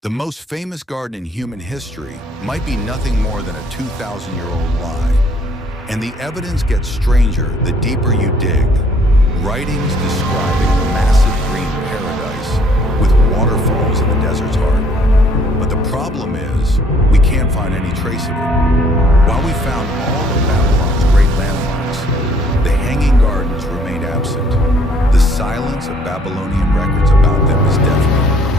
The most famous garden in human history might be nothing more than a 2,000-year-old lie. And the evidence gets stranger the deeper you dig. Writings describing a massive green paradise with waterfalls in the desert's heart. But the problem is, we can't find any trace of it. While we found all of Babylon's great landmarks, the Hanging Gardens remain absent. The silence of Babylonian records about them is deafening.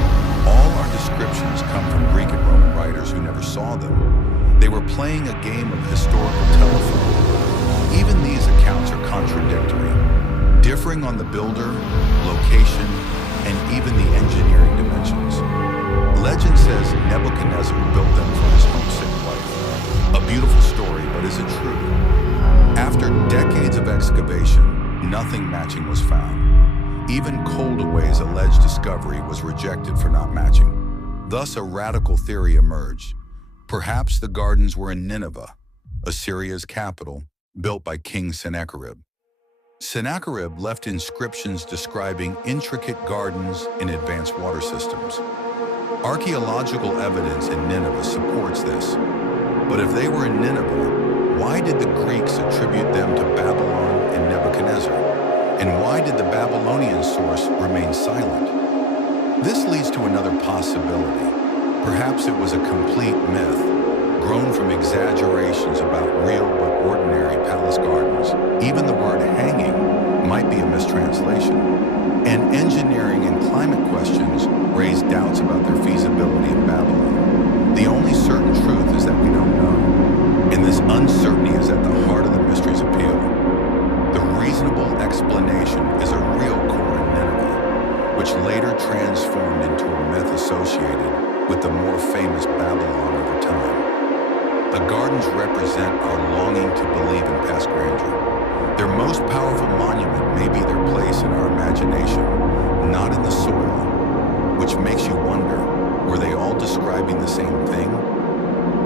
All our descriptions come from Greek and Roman writers who never saw them. They were playing a game of historical telephone. Even these accounts are contradictory, differing on the builder, location, and even the engineering dimensions. Legend says Nebuchadnezzar built them for his homesick wife. A beautiful story, but is it true? After decades of excavation, nothing matching was found. Even Coldaway's alleged discovery was rejected for not matching. Thus, a radical theory emerged. Perhaps the gardens were in Nineveh, Assyria's capital, built by King Sennacherib. Sennacherib left inscriptions describing intricate gardens and advanced water systems. Archaeological evidence in Nineveh supports this. But if they were in Nineveh, why did the Greeks attribute them to Babylon and Nebuchadnezzar? And why did the Babylonian source remain silent? This leads to another possibility. Perhaps it was a complete myth, grown from exaggerations about real but ordinary palace gardens. Even the word hanging might be a mistranslation. And engineering and climate questions raise doubts about their feasibility in Babylon. The only certain truth is that we don't know. And this uncertainty is at the heart of the mystery's appeal. The reasonable explanation is a real core in Nineveh, which later transformed into a myth associated with the more famous Babylon over time. The gardens represent our longing to believe in past grandeur. Their most powerful monument may be their place in our imagination, not in the soil, which makes you wonder, were they all describing the same thing?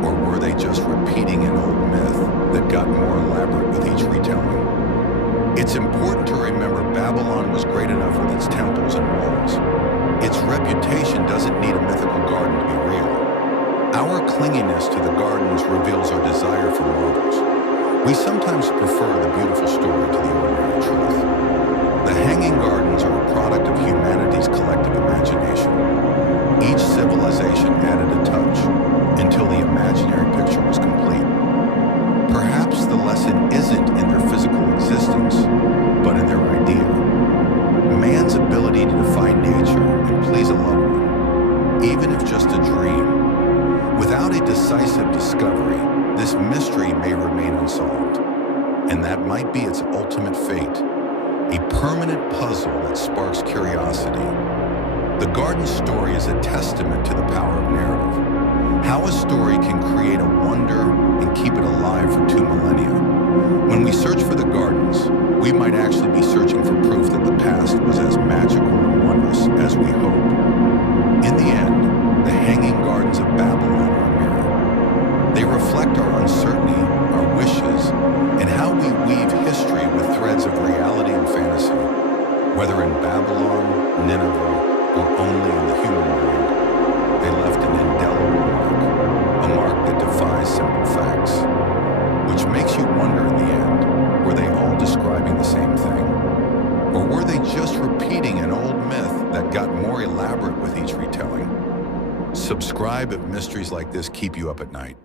Or were they just repeating an old myth that got more elaborate with each retelling? It's important to remember Babylon was great enough with its temples and walls. Its reputation doesn't need a mythical garden to be real. Our clinginess to the gardens reveals our desire for marvels. We sometimes prefer the beautiful story to the ordinary truth. The Hanging Gardens are a product of humanity's collective imagination. Each civilization added a touch until the imaginary picture was complete. Perhaps the lesson isn't in their physical existence, but in their idea. Man's ability to defy nature and please a loved one, even if just a dream. Without a decisive discovery, this mystery may remain unsolved. And that might be its ultimate fate, a permanent puzzle that sparks curiosity. The garden story is a testament to the power of narrative. How a story can create a wonder and keep it alive for 2 millennia. When we search for the gardens, we might actually be searching for proof that the past was as magical and wondrous as we hope. In the end, the Hanging Gardens of Babylon are a mirror. They reflect our uncertainty, our wishes, and how we weave history with threads of reality and fantasy. Whether in Babylon, Nineveh, or only in the human mind, they left an indelible mark, a mark that defies simple facts, which makes you wonder in the end, were they all describing the same thing? Or were they just repeating an old myth that got more elaborate with each retelling? Subscribe if mysteries like this keep you up at night.